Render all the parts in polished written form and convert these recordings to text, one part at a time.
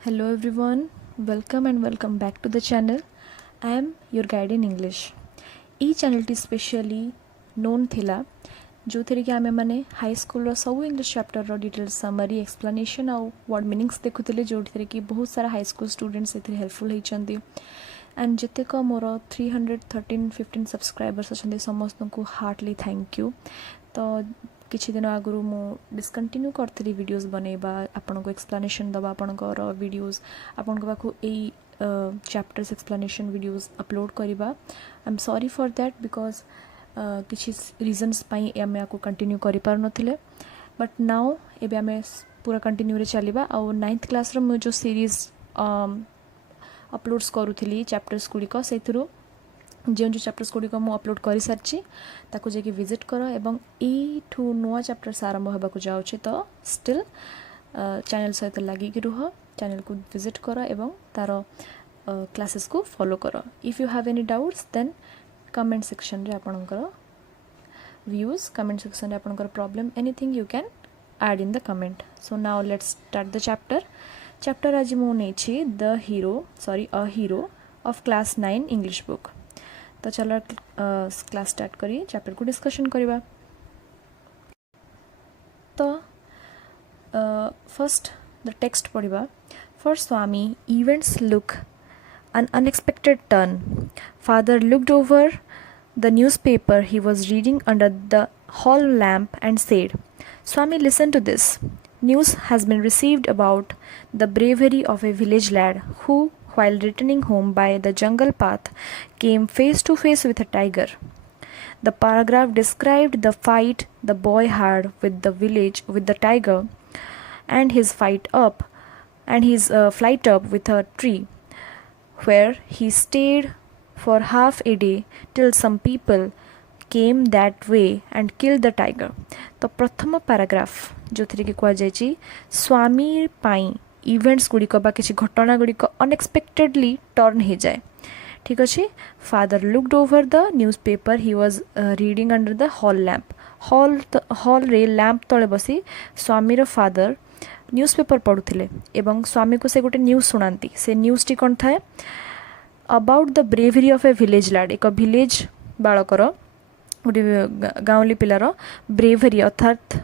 Hello everyone, welcome back to the channel. I am your guide in English. E channel T specially known थिला जो थी कि आमे माने हाई स्कूल सब इंग्लिश चैप्टर रो detail summary explanation आउ word meanings देखुले जो थी कि बहुत सारा हाई स्कूल स्टूडेंट्स एथि हेल्पफुल होइचंदी एंड जतेक मोर 313-15 सब्सक्राइबर्स अच्छा समस्त को हार्टली थैंक यू. तो किछि दिन आगु मु डिस्कंटिन्यू करथि वीडियोस बनेबा आपन को एक्सप्लेनेशन दबा आपन को वीडियोस आपन को पाखु एई चैप्टर्स एक्सप्लेनेशन वीडियोस अपलोड करिबा. I am sorry for that because किछि रीजंस पई आमे आको कंटिन्यू करि पार नथिले बट नाउ एबे आमे पूरा कंटिन्यू रे चलिबा. आ 9th क्लास रो मु जो सीरीज अपलोड्स करूथली चैप्टर्स गुड़िक से जो जो चैप्टर्स गुड़िक मुझे अपलोड कर सारी ताकू जाकि विजिट कर एवं यू नुआ चैप्टर्स आरंभ होगा जाऊँचे तो स्टिल चैनल सहित लगिक रुह चैनल को विजिट कर एवं तार क्लासेस को फॉलो कर. If you have any doubts then comment section रे आपणकर व्यूज कमेंट सेक्शन रे आपणकर problem anything you can add in the comment. So now let's start the chapter आज मुझे a hero of class 9 English book. तो चलो class start करिए chapter को डिस्कशन करिबा. तो फर्स्ट द टेक्स्ट पढ़िबा. For Swami events look an unexpected turn. Father looked over the newspaper he was reading under the hall lamp and said, Swami, listen to this. News has been received about the bravery of a village lad who, while returning home by the jungle path, came face to face with a tiger. The paragraph described the fight the boy had with the tiger and his flight up with a tree, where he stayed for half a day till some people came that way and killed the tiger. तो प्रथम paragraph जो थी कि कहुई स्वामी पाई events गुड़िक बा किसी घटना गुड़िक unexpectedly turn हो जाए. ठीक अच्छे. Father looked over the news paper he was reading under the hall lamp. Hall रे लैंप तले बसी स्वामीर फादर न्यूज पेपर पढ़ुले एवं स्वामी को से गोटे न्यूज शुणाती. से न्यूज टी कौन थाए about the bravery of a village lad. एक विलेज बालकर गोटे गाँवली पिलार ब्रेवरी अर्थात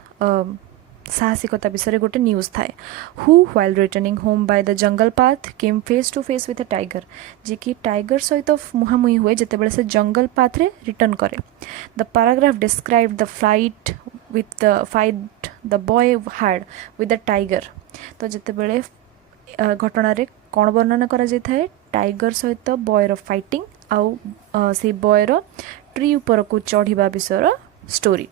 साहसिकता विषय गोटे न्यूज थाए. Who while returning home by the jungle path came face to face with a tiger. जी कि टाइगर सहित मुहांमुही हुए जिते से जंगल पाथ रे रिटर्न करे. The paragraph describe the fight the boy had with the tiger. तो जिते घटना कौन वर्णना करा जाय थाए टाइगर सहित बॉयर फाइटिंग आउ से बॉयर ट्री ऊपर को चढ़िबा विषय स्टोरी.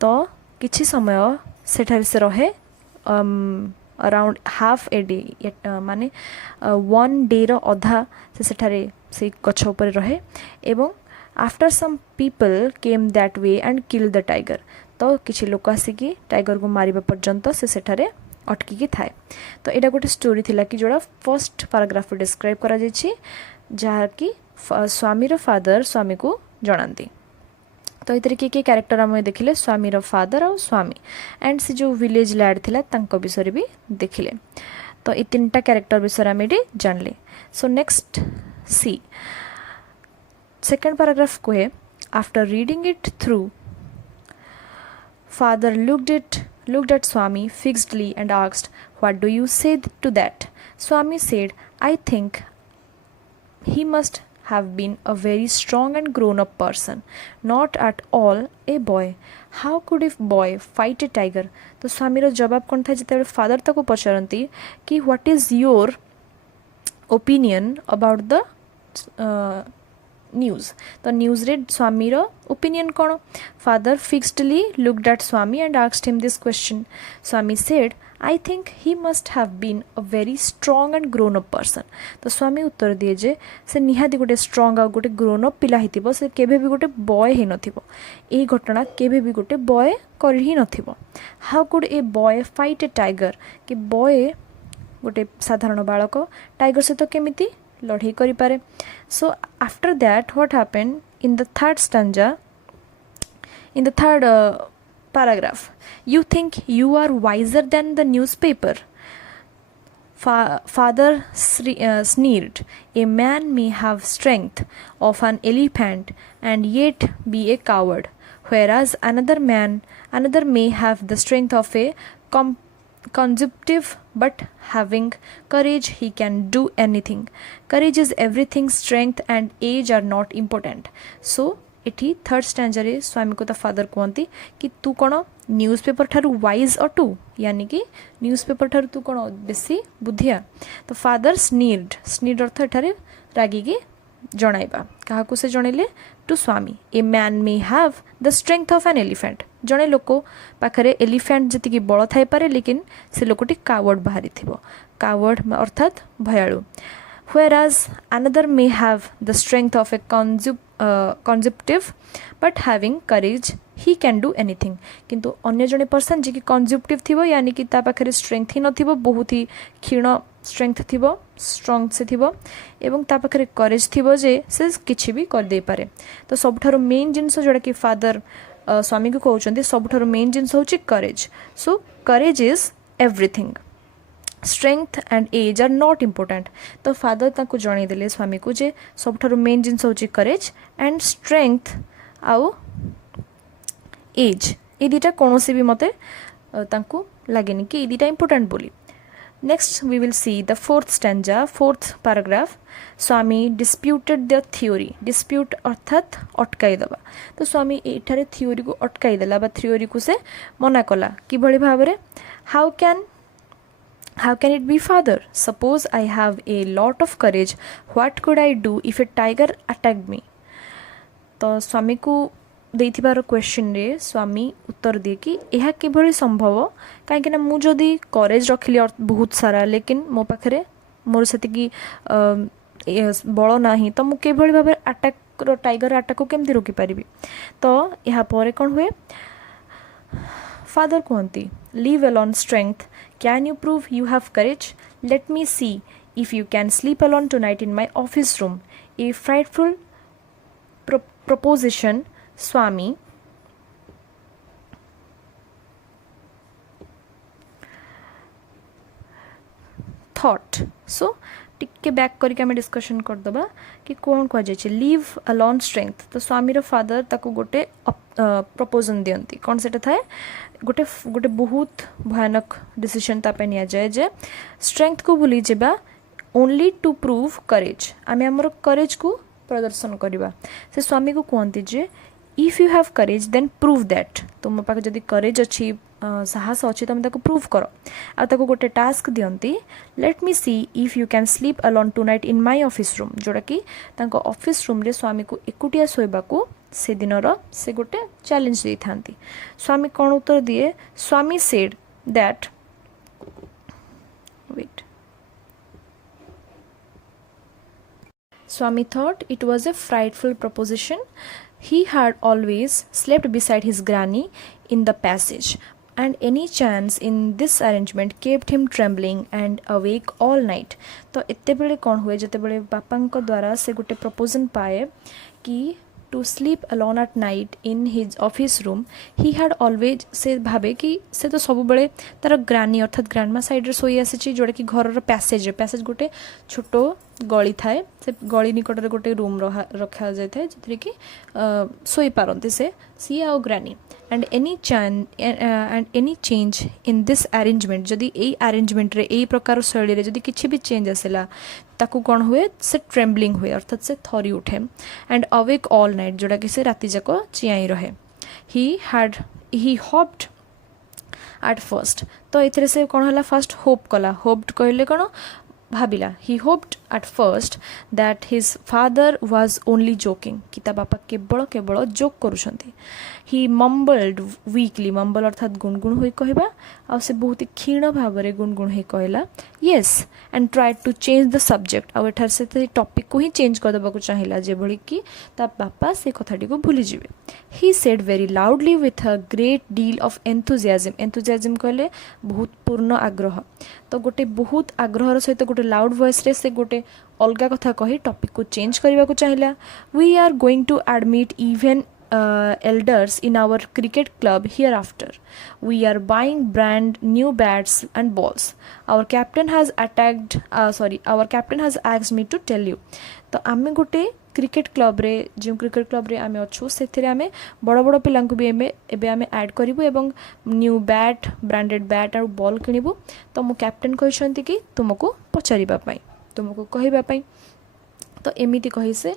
तो किछि समय सेठारे से रहे अराउंड हाफ ए डे माने 1 डे रो अधा से सेठारे से गछ ऊपर रहे एवं after some people came that way and kill the tiger. तो किछि लोक आसिकी टाइगर को मारिबा पर्यंत से सेठारे अटकी थाए. तो यहाँ गोटे स्टोरी थिला कि जोड़ा फर्स्ट पैराग्राफ डिस्क्राइब करा जायछि जहाँ कि स्वामीर फादर स्वामी को जनाती. तो ये किए कैरेक्टर आम देखिले स्वामीर फादर और स्वामी एंड से जो विलेज लैड थिला तांको विषय भी देखिले. तो ये 3टा कैरेक्टर विषय आम ये जानले. सो नेक्स्ट सी सेकेंड पैराग्राफ कहे after reading it through father looked at Swami fixedly and asked, What do you say to that? Swami said, I think he must have been a very strong and grown-up person, not at all a boy. How could a boy fight a tiger? तो स्वामी रो जवाब कौन था जिते father ताको पचारती कि what is your opinion about the news. तो news रे स्वामी रो ओपिनियन कौन. Father fixedly looked at Swami and asked him this question. Swami said I think he must have been a very strong and grown up person. तो स्वामी उत्तर दिए जे से निहाती गोटे strong आ गोटे ग्रोन अप पिला हिथिबो से केबे भी गोटे बॉय हे नथिबो. एई घटना केबे भी गोटे बॉय कर ही नथिबो. How could a boy fight a tiger. कि बॉय गोटे साधारण बालक टाइगर सहित केमिति लड़ाई करि पारे. So after that what happened in the third stanza in the third paragraph, you think you are wiser than the newspaper. Father sneered, "A man may have strength of an elephant and yet be a coward, whereas another may have the strength of a consumptive, but having courage he can do anything. Courage is everything, strength and age are not important." So एठी third स्टैंजर स्वामी को ता father कहती कि तू कौन news paper ठारू wise ado, यानी कि न्यूज़ पेपर ठारू तू कौन बेसी बुद्धिया। तो फादर स्नीड अर्थ एठारे रागिकी जणाइबा, क्या से जनइले to Swami. A man may have the strength of an elephant, जड़े लोक पाखरे एलिफेंट जी बल थाई पारे लेकिन से लोकटी कावर्ड बाहरी थी, कावर्ड अर्थात भयालु। Whereas another may have the strength of a consumptive, but having courage he can do anything। किंतु अन्य जने पर्सन जी की कंजुप्टिव थी, यानी कि ता पाखरे स्ट्रेंथ ही नथिबो, बहुत ही क्षीण स्ट्रेंथ थिबो, स्ट्रंग से थिबो, एवं ता पाखरे करेज थिबो जे से किछि भी कर दे पारे। तो सबठारो मेन जिंस जोड़ा कि फादर स्वामी को कहउचंदी सबठारो मेन जिंस होची courage. So courage is everything, strength and age are not important. तो फादर ताको जणाई देले स्वामी को जे सबठारो मेन जिंस होची करेज एंड स्ट्रेंथ आउ एज, ये दुटा कौन भी मते तांको लागेनी कि ये दुटा इम्पोर्टेंट बोली। Next we will see the fourth stanza, fourth paragraph. Swami disputed the theory, dispute अर्थात अटकाई दबा। तो स्वामी एठारे थ्योरी को अटकाई देला बा थ्योरी को से मना कला कि भली भाबरे। How can it be, father? Suppose I have a lot of courage. What could I do if a tiger attacked me? तो स्वामी को देथिबार क्वेश्चन रे स्वामी उत्तर दिए कि यह किभली संभव, कहीं मु जदि करेज रखिली बहुत सारा लेकिन मो पाखरे मोर सेतिकी बल नाही, तो मु किभली भाबे अटैक टाइगर अटैक को केमती रोकी पारिबी। तो यहाँ पर कौन हुए, फादर कहती leave alone strength, can you prove you have courage? Let me see if you can sleep alone tonight in my office room. A frightful proposition, Swami thought. So टिके बैक करके आम डिस्कशन करदबा कि कौन कह जाए leave alone strength. तो स्वामीर father ताको गोटे प्रपोजन दियंती, कौन सेटा थाए गोटे गोटे बहुत भयानक डिसीजन तापे निया जाए जे स्ट्रेंथ को भूली जेबा ओनली टू प्रूव करेज, आमे हमर करेज को प्रदर्शन करबा। से स्वामी को कहती जे if you have courage then prove that, तुम पाखे जदि करेज अच्छी साहस अच्छी तुम ताको प्रूव कर। आ ताको गोटे टास्क दियंती, let me see if you can sleep alone tonight in my office room, जोड़ा कि तांको ऑफिस रूम रे स्वामी को एकुटिया सोइबा को से दिनर से गोटे चैलेंज दे थांती। स्वामी कौन उत्तर दिए, Swami said that wait Swami thought it was a frightful proposition. He had always slept beside his granny in the passage, and any chance in this arrangement kept him trembling and awake all night. तो इतने बेले कौन हुए जते बेले बापांक द्वारा से गोटे प्रपोजन पाए कि to sleep alone at night in his office room, he had always से भावे कि से तो सब बेले तार ग्रानी अर्थात ग्रांडमा साइड रे सोई आसी जोड़ा कि घर पैसेज गोटे छोट गली थाए, से गली निकट में गोटे रूम रखा जाए जो कि सोई पारती से सी आउ ग्रानी। And any change in this arrangement, जदि यही अरेंजमेंट रे यही प्रकार शैली जदि किसी भी चेंज आसला ताकू कौन हुए से ट्रेम्बलिंग हुए अर्थात से थरी उठे। एंड अवेक ऑल नाइट, जोड़ा कि से राति जाक चियाई रहे। ही होप्ड एट फर्स्ट, तो ये से कौन है फर्स्ट होप कला, होप्ड कहले कौन भाविला, he hoped at first that his father was only joking, कि ता बापा केवल केवल जोक करुछंती। ही मम्बल्ड वीकली, मम्बल अर्थात गुणगुण होई कहबा, आ से बहुत ही क्षीण भाव में गुणगुण होई कहला yes and tried to change the subject, आ एठार से टॉपिक को ही चेंज कर देबा को चाहिला जे भली कि ता बापा से कथाटी को भूली जिवे। He said very loudly with a great deal of enthusiasm, enthusiasm कहले बहुत पूर्ण आग्रह, तो गोटे बहुत आग्रहर सहित गोटे लाउड वॉइस रे से गोटे अलगा कथा कही टॉपिक को चेंज करने को चाहिए। We are going to admit even elders in our cricket club hereafter. We are buying brand new bats and balls. Our captain has asked me to tell you. तो आमे गोटे क्रिकेट क्लब रे जो cricket club रे आमे अच्छु से आमे बड़ बड़ पिलांकु भी एबे आमे ऐड करिवु एवं न्यू बैट ब्रांडेड बैट और बॉल किनिबु. तो मो कैप्टन कहछंती कि तुमको पचारिबा पई तुमको कहिबा पई. तो एमिति कहि से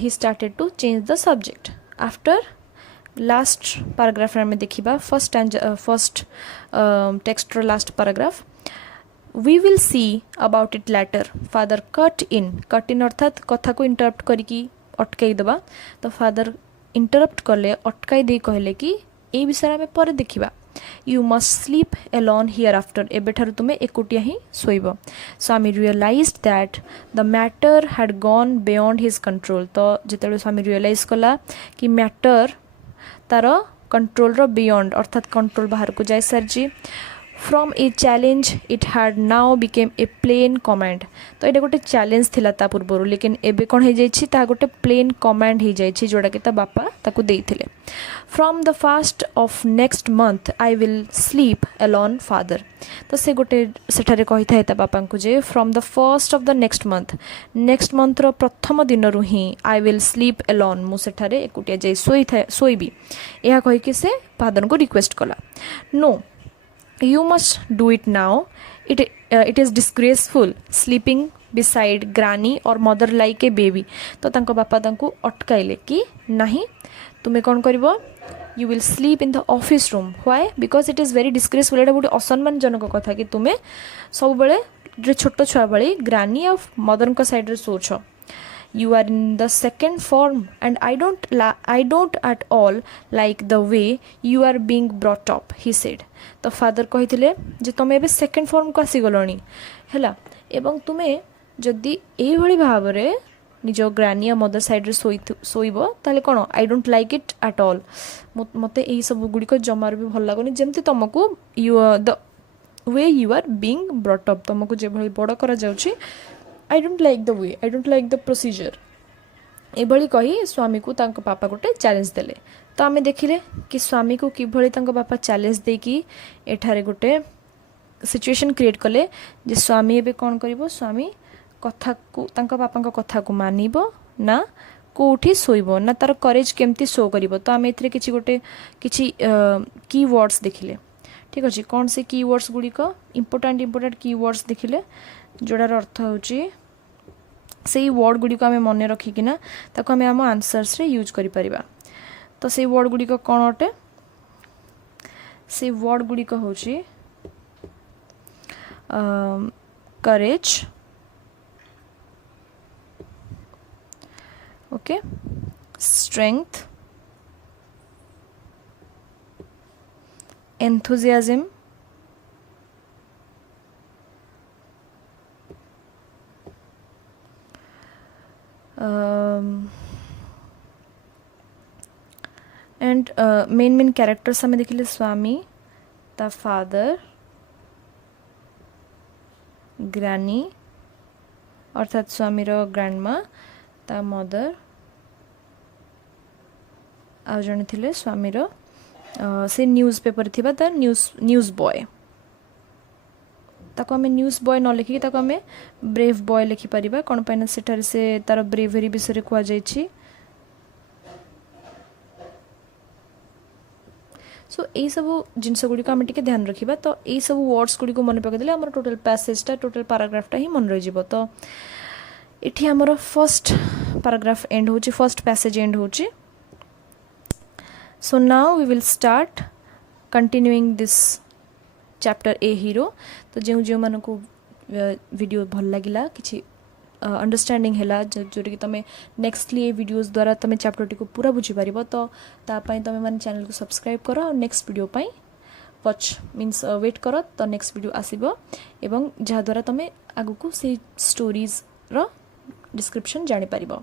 he started to change the subject. After last paragraph में देखिबा first text row last paragraph. We will see about it later. Father cut in अर्थात कथा को इंटरप्ट करिकी अटकाई दबा. तो फादर इंटरप्ट कले अटकाई दे कहले कि ए विषय में पर देखिबा. You must sleep alone hereafter. एबे ठारू तुमे एकुटिया ही सोइबो. स्वामी realized that the matter had gone beyond his control. तो जेतेले स्वामी रियलाइज कला कि मैटर तार कंट्रोल रो बियॉन्ड अर्थात कंट्रोल बाहर को जाय सरजी. From a challenge it had now became a plain command. तो एटा गोटे चैलेंज थिला ता पूर्वरु लेकिन एबे कोन हे जायछि ता गोटे प्लेन कमांड हे जायछि जोडा के ता बापा ताकू देइथिले. From the first of next month I will sleep alone father. तो से गोटे सेठारे कहि थाए ता बापा को जे from the first of the next month रो प्रथम दिन रु ही I will sleep alone मु सेठारे एकुटिया जाय सोइबी एहा कहि के से फादर को रिक्वेस्ट कला. No, you must do it now. It is disgraceful sleeping beside granny or mother like a baby. तो तांको बापा तांको अटकाइले कि नहीं तुम्हें कौन करिवो. You will sleep in the office room. Why? Because it is very disgraceful. एटा गोटे असम्मान जनक कथा कि तुम्हें सब बेले छोट छुआ भली ग्रानी और मदर को साइड रे सोच. You are in the second form and I don't at all like the way you are being brought up, he said. तो फादर कहिथिले जे तुम एबे सेकंड फॉर्म को आसी गलणी हैला एवं तुमे जदी एई भली भाव रे निजो ग्रानी या मदर साइड रे सोइबो ताले कोन I don't like it at all. मते एई सब गुडी को जमार भी भल लागोनी जेमति तुमको you the way you are being brought up तुमको जे भली बड़ करा जाउची. I don't like the way, I don't like the procedure. एभली कही स्वामी को तांको पापा गोटे चैलेंज देले. तो आमे देखिले कि स्वामी को किभली तांको पापा चैलेंज दे कि एठारे गोटे सिचुएशन क्रिएट कले जे स्वामी एबे कोन करिवो. स्वामी कथा को तांको पापा को कथा को मानिबो ना कोठी सोइबो ना तार करेज केमती शो करिवो. तो आमे एथरे किछि की वर्ड्स देखिले. ठीक अछि कोन से की वर्ड्स गुडी को इंपोर्टेंट की वर्ड्स देखिले जोड़ार अर्थ होची से वर्ड गुडी को आमे मने रखिकिना ताको आमे आम आंसर्स रे यूज करि परिबा. तो से वर्ड गुडी को कोन अटे से वर्ड गुडी को होची courage okay strength enthusiasm and main characters हमें देखिले स्वामी ता फादर ग्रानी अर्थात स्वामी रो ग्रैंडमा ता मदर आ जने थिले स्वामी रो से न्यूज़ पेपर थिबा ता न्यूज़ बॉय ताको हमें न्यूज़ बॉय न लिखि ताको हमें ब्रेव बॉय लिखि परिबा कोन पैना सेठार से तार ब्रेवरी विषय रे कुआ जायछि. सो ए सब जिनस गुडी को हम टिके ध्यान रखिबा. तो ए सब वर्ड्स गुडी को मन पके देले हमर टोटल पैसेजटा टोटल पैराग्राफटा ही मन रहि जिवो. तो एठी हमर फर्स्ट पैराग्राफ एंड होछि फर्स्ट पैसेज एंड होछि. So now we will start continuing this chapter A hero. तो जो मन को वीडियो भल लगिला किछि अंडरस्टैंडिंग हैला जोटी कि तमे नेक्स्टली वीडियोस द्वारा तमे चैप्टर टी को पूरा बुझी पारिबो. तो ता पई तमे मन चैनल को सब्सक्राइब करो और नेक्स्ट वीडियो पई वॉच मीन्स वेट करो. तो नेक्स्ट वीडियो आसीबो एवं जहा द्वारा तमे आगु को से स्टोरीज रो डिस्क्रिप्शन जानि पारिबो.